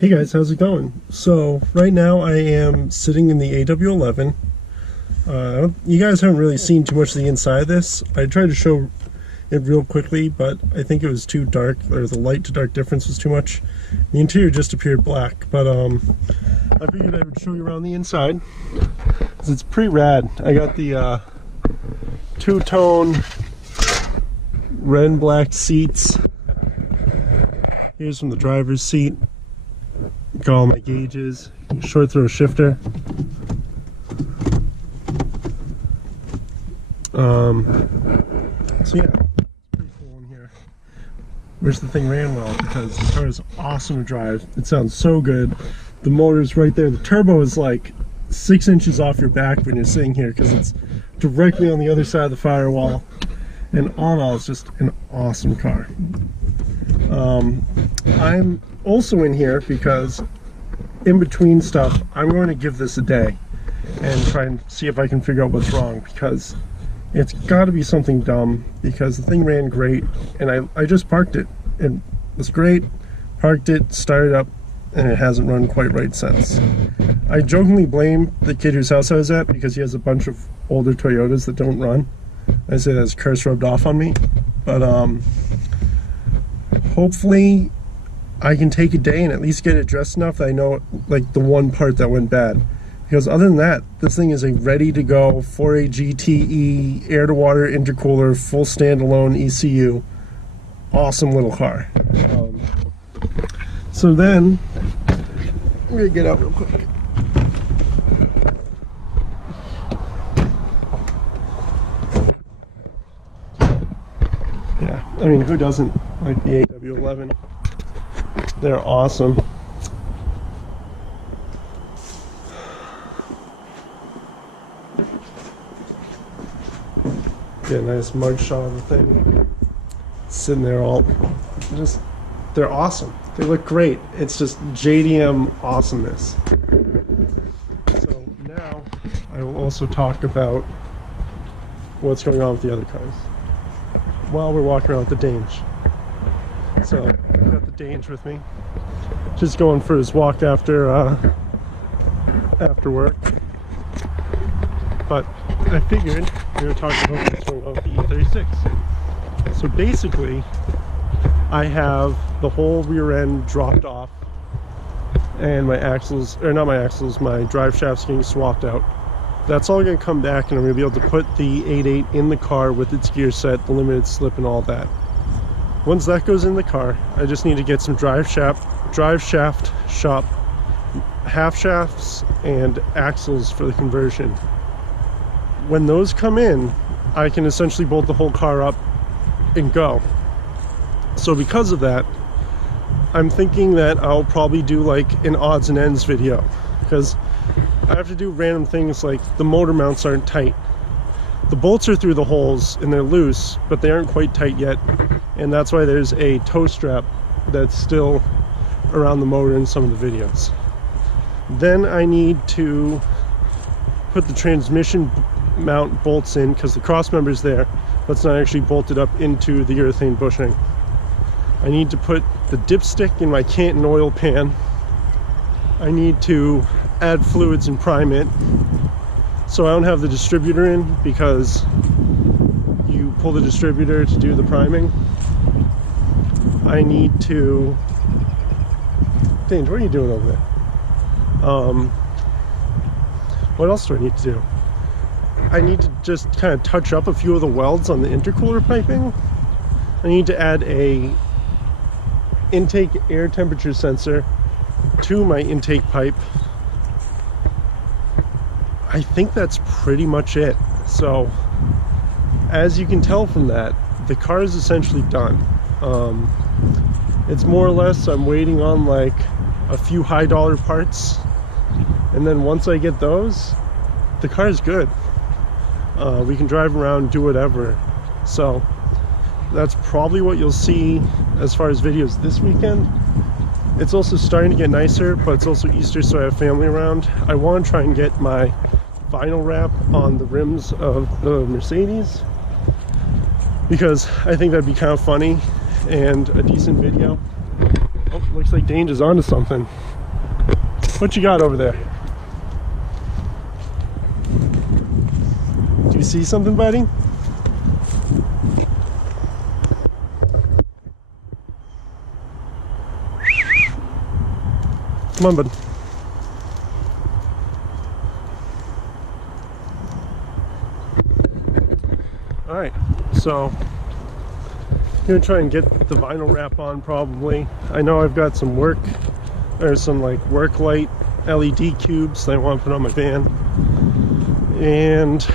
Hey guys, how's it going? So right now I am sitting in the AW11. You guys haven't really seen too much of the inside of this. I tried to show it real quickly, but I think it was too dark, or the light to dark difference was too much. The interior just appeared black, but I figured I would show you around the inside, because it's pretty rad. I got the two-tone red and black seats. Here's from the driver's seat. Got all my gauges, short throw shifter. So yeah, it's pretty cool in here. Wish the thing ran well because the car is awesome to drive. It sounds so good. The motor's right there. The turbo is like 6 inches off your back when you're sitting here because it's directly on the other side of the firewall. And all in all, it's just an awesome car. I'm also in here because in between stuff, I'm going to give this a day and try and see if I can figure out what's wrong, because it's got to be something dumb, because the thing ran great and I just parked it. It was great, parked it, started up, and it hasn't run quite right since. I jokingly blame the kid whose house I was at because he has a bunch of older Toyotas that don't run. I say that's curse rubbed off on me, but hopefully I can take a day and at least get it dressed enough that I know like the one part that went bad. Because other than that, this thing is a ready to go 4A GTE air to water intercooler full standalone ECU. Awesome little car. So then I'm gonna get out real quick. Yeah, I mean, who doesn't like the AW11? They're awesome. Get a nice mug shot of the thing. Sitting there all just, they're awesome. They look great. It's just JDM awesomeness. So now I will also talk about what's going on with the other cars while we're walking around with the Dange. So I've got the Dange with me, just going for his walk after work. But I figured we were talking about what's going on with the E36. So basically, I have the whole rear end dropped off, and my axles, or not my axles, my drive shaft's getting swapped out. That's all going to come back, and I'm going to be able to put the 8.8 in the car with its gear set, the limited slip, and all that. Once that goes in the car, I just need to get some drive shaft shop half shafts and axles for the conversion. When those come in, I can essentially bolt the whole car up and go. So because of that, I'm thinking that I'll probably do like an odds and ends video, because I have to do random things like the motor mounts aren't tight. The bolts are through the holes and they're loose, but they aren't quite tight yet, and that's why there's a tow strap that's still around the motor in some of the videos. Then I need to put the transmission mount bolts in, because the cross member's there, but it's not actually bolted up into the urethane bushing. I need to put the dipstick in my Canton oil pan. I need to add fluids and prime it. So I don't have the distributor in, because you pull the distributor to do the priming. I need to... Dange, what are you doing over there? What else do I need to do? I need to just kind of touch up a few of the welds on the intercooler piping. I need to add a intake air temperature sensor to my intake pipe. I think that's pretty much it. So as you can tell from that, the car is essentially done. It's more or less, I'm waiting on like a few high dollar parts, and then once I get those, the car is good. We can drive around, do whatever. So that's probably what you'll see as far as videos this weekend. It's also starting to get nicer, but it's also Easter, so I have family around. I want to try and get my vinyl wrap on the rims of the Mercedes, because I think that'd be kind of funny and a decent video. Oh, looks looks like Danger's onto something. What you got over there? Do you see something, buddy? Come on, bud. Alright, so I'm gonna try and get the vinyl wrap on probably. I know I've got some work, or some like work light LED cubes that I want to put on my van. And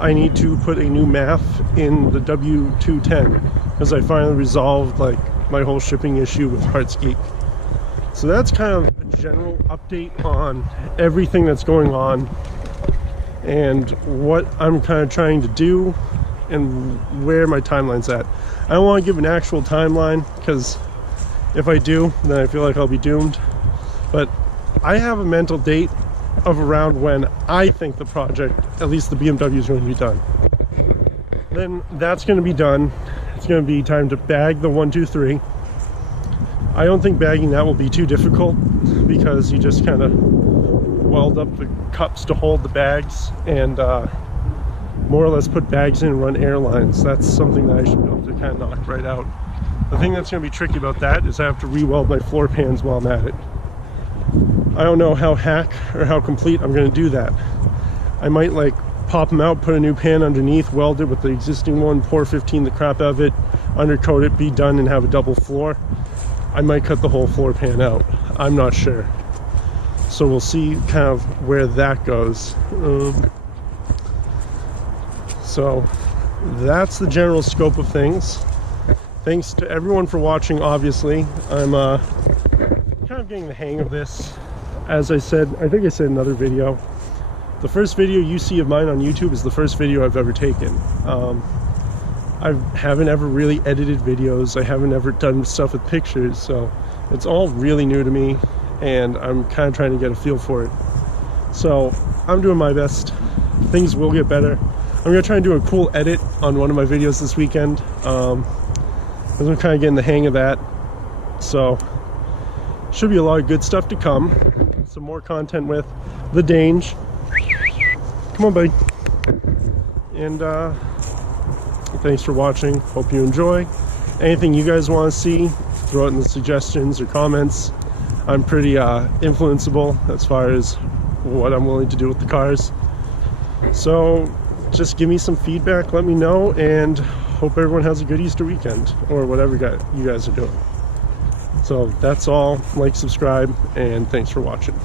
I need to put a new MAF in the W210 because I finally resolved like my whole shipping issue with Partsgeek. So that's kind of a general update on everything that's going on and what I'm kind of trying to do and where my timeline's at. I don't want to give an actual timeline because if I do, then I feel like I'll be doomed. But I have a mental date of around when I think the project, at least the BMW, is going to be done. Then that's going to be done. It's going to be time to bag the 123. I don't think bagging that will be too difficult because you just kind of weld up the cups to hold the bags and more or less put bags in and run airlines. That's something that I should be able to kind of knock right out. The thing that's going to be tricky about that is I have to re-weld my floor pans while I'm at it. I don't know how hack or how complete I'm going to do that. I might like pop them out, put a new pan underneath, weld it with the existing one, pour 15 the crap out of it, undercoat it, be done, and have a double floor. I might cut the whole floor pan out. I'm not sure. So we'll see kind of where that goes. So that's the general scope of things. Thanks to everyone for watching, obviously. I'm kind of getting the hang of this. As I said, I think I said in another video, the first video you see of mine on YouTube is the first video I've ever taken. I haven't ever really edited videos. I haven't ever done stuff with pictures, so it's all really new to me, and I'm kind of trying to get a feel for it. So I'm doing my best. Things will get better. I'm gonna try and do a cool edit on one of my videos this weekend. I'm kind of getting the hang of that. So should be a lot of good stuff to come. Some more content with the Dange. Come on, buddy. And thanks for watching. Hope you enjoy. Anything you guys want to see, throw it in the suggestions or comments. I'm pretty influenceable as far as what I'm willing to do with the cars. So just give me some feedback, let me know, and hope everyone has a good Easter weekend or whatever you guys are doing. So that's all. Like, subscribe, and thanks for watching.